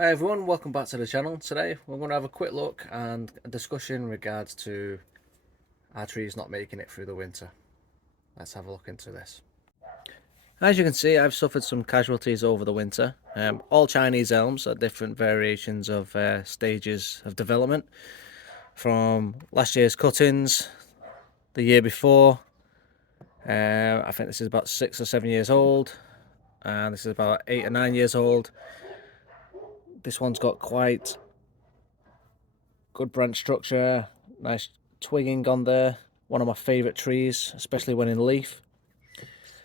Hi everyone, welcome back to the channel. Today we're going to have a quick look and a discussion in regards to our trees not making it through the winter. Let's have a look into this. As you can see, I've suffered some casualties over the winter. All Chinese elms are different variations of stages of development. From last year's cuttings, the year before, I think this is about 6 or 7 years old, and this is about 8 or 9 years old. This one's got quite good branch structure, nice twigging on there. One of my favourite trees, especially when in leaf.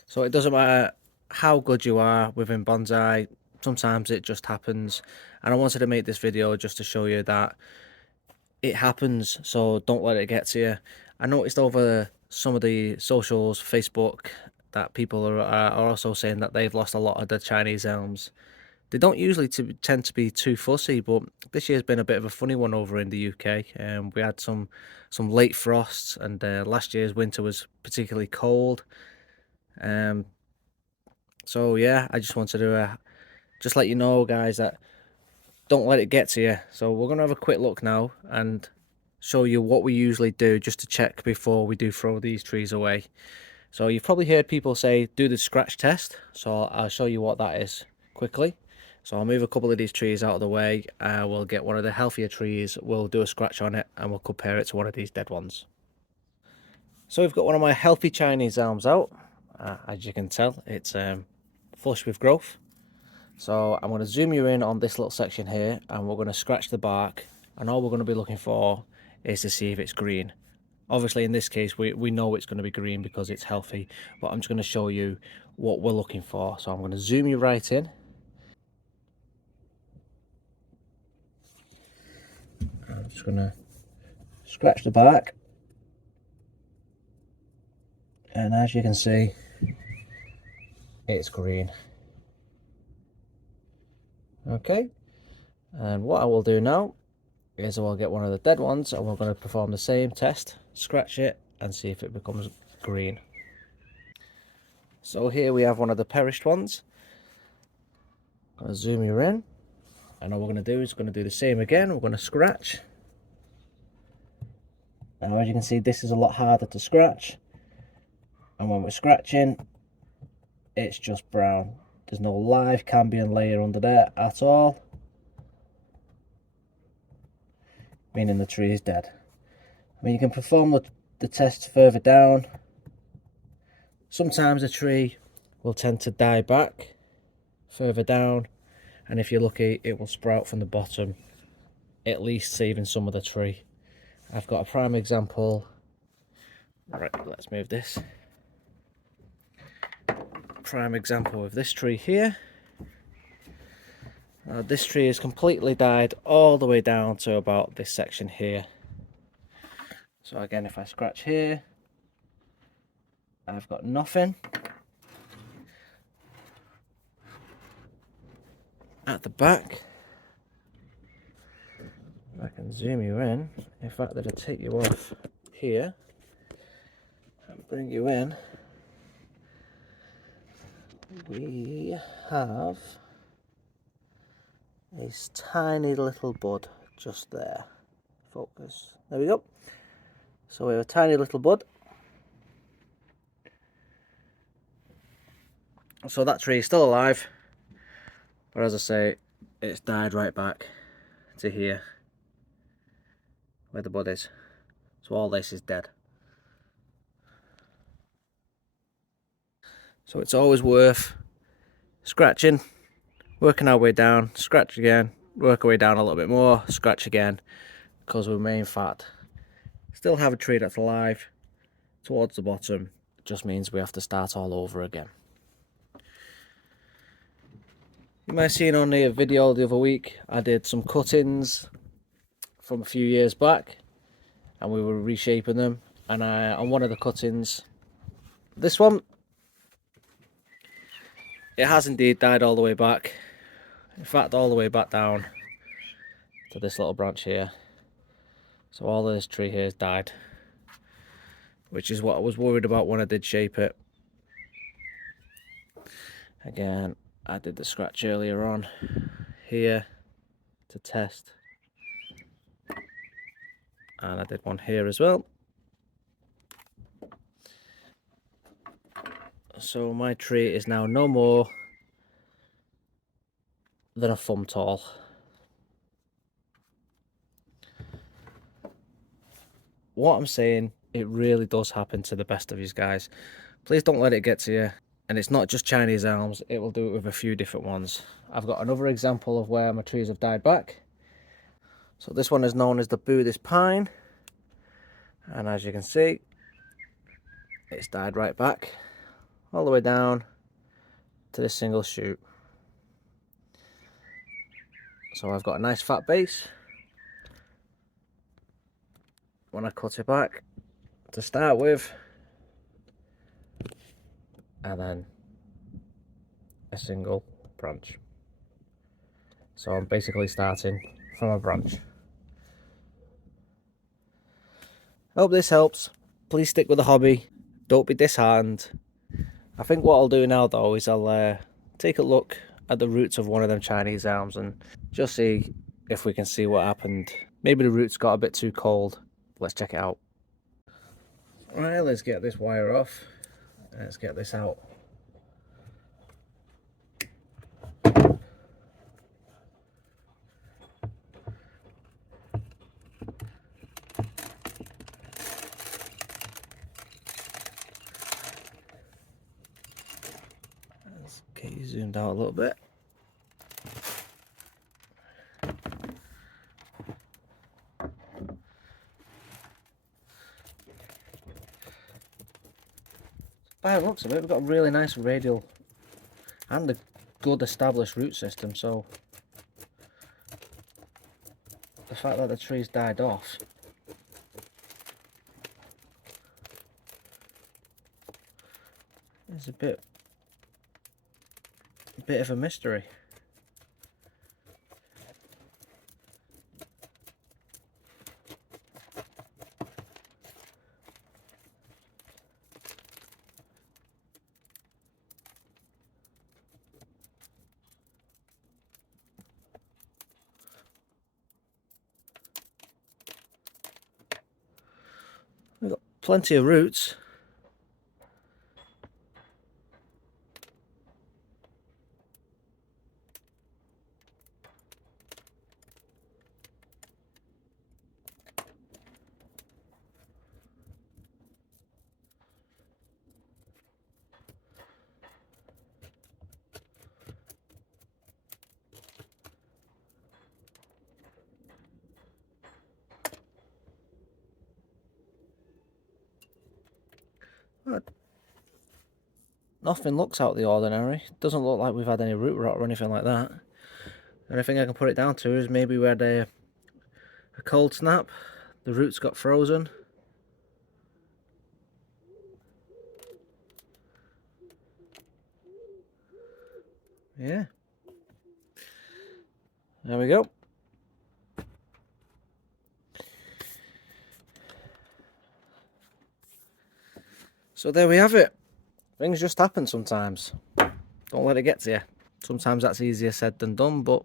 So it doesn't matter how good you are within bonsai, sometimes it just happens. And I wanted to make this video just to show you that it happens, so don't let it get to you. I noticed over some of the socials, Facebook, that people are also saying that they've lost a lot of the Chinese elms. They don't usually tend to be too fussy, but this year's been a bit of a funny one over in the UK. We had some late frosts, and last year's winter was particularly cold. So yeah, I just wanted to just let you know, guys, that don't let it get to you. So we're gonna have a quick look now and show you what we usually do just to check before we do throw these trees away. So you've probably heard people say do the scratch test, so I'll show you what that is quickly. So I'll move a couple of these trees out of the way. We'll get one of the healthier trees, we'll do a scratch on it, and we'll compare it to one of these dead ones. So we've got one of my healthy Chinese elms out. As you can tell, it's flush with growth. So I'm going to zoom you in on this little section here, and we're going to scratch the bark, and all we're going to be looking for is to see if it's green. Obviously in this case we know it's going to be green because it's healthy, but I'm just going to show you what we're looking for. So I'm going to zoom you right in. I'm just going to scratch the bark, and as you can see, it's green. Okay, and what I will do now is I will get one of the dead ones, and we're going to perform the same test, scratch it and see if it becomes green. So here we have one of the perished ones. I'm going to zoom you in, and all we're going to do is going to do the same again. We're going to scratch. Now as you can see, this is a lot harder to scratch, and when we're scratching it's just brown. There's no live cambium layer under there at all, meaning the tree is dead. I mean, you can perform the test further down. Sometimes a tree will tend to die back further down, and if you're lucky it will sprout from the bottom, at least saving some of the tree. I've got a prime example. Right, let's move this. Prime example of this tree here. This tree is completely died all the way down to about this section here. So again, if I scratch here, I've got nothing. At the back, if I can zoom you in, in fact, that'll take you off here and bring you in. We have this tiny little bud just there. Focus. There we go. So we have a tiny little bud. So that tree is still alive, but as I say, it's died right back to here where the bud is. So all this is dead. So it's always worth scratching, working our way down, scratch again, work our way down a little bit more, scratch again, because we may in fact still have a tree that's alive towards the bottom. It just means we have to start all over again. You might have seen on the video the other week, I did some cuttings from a few years back, and we were reshaping them, and on one of the cuttings, this one, it has indeed died all the way back. In fact, all the way back down to this little branch here. So all of this tree here has died, which is what I was worried about when I did shape it. Again, I did the scratch earlier on here. to test. And I did one here as well. So my tree is now no more than a thumb tall. What I'm saying, it really does happen to the best of you guys. Please don't let it get to you. And it's not just Chinese elms, it will do it with a few different ones. I've got another example of where my trees have died back. So this one is known as the Buddhist pine. And as you can see, it's died right back, all the way down to this single shoot. So I've got a nice fat base when I cut it back to start with, and then a single branch. So I'm basically starting from a branch. Hope this helps. Please stick with the hobby. Don't be disheartened. I think what I'll do now though is I'll take a look at the roots of one of them Chinese elms and just see if we can see what happened. Maybe the roots got a bit too cold. Let's check it out. Right, let's get this wire off. Let's get this out. Let's get you zoomed out a little bit. By the looks of it, we've got a really nice radial and a good established root system, so the fact that the tree's died off is a bit of a mystery. We've got plenty of roots. Nothing looks out of the ordinary. Doesn't look like we've had any root rot or anything like that. And I think I can put it down to is maybe we had a cold snap, the roots got frozen. Yeah. There we go. So there we have it. Things just happen sometimes. Don't let it get to you. Sometimes that's easier said than done, but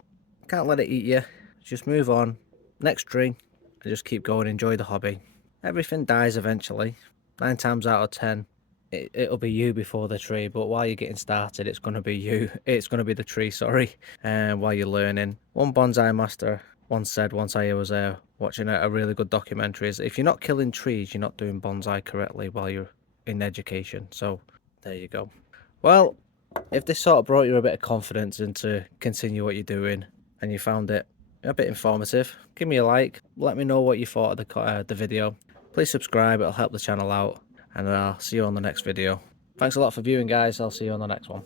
can't let it eat you. Just move on. Next tree. And just keep going. Enjoy the hobby. Everything dies eventually. 9 times out of 10, it'll be you before the tree. But while you're getting started, it's going to be you. It's going to be the tree, sorry. While you're learning. One bonsai master once said, once I was watching a really good documentary, is if you're not killing trees, you're not doing bonsai correctly while you're in education. So there you go. Well, if this sort of brought you a bit of confidence into continue what you're doing and you found it a bit informative, give me a like, let me know what you thought of the video. Please subscribe, it'll help the channel out, and I'll see you on the next video. Thanks a lot for viewing, guys. I'll see you on the next one.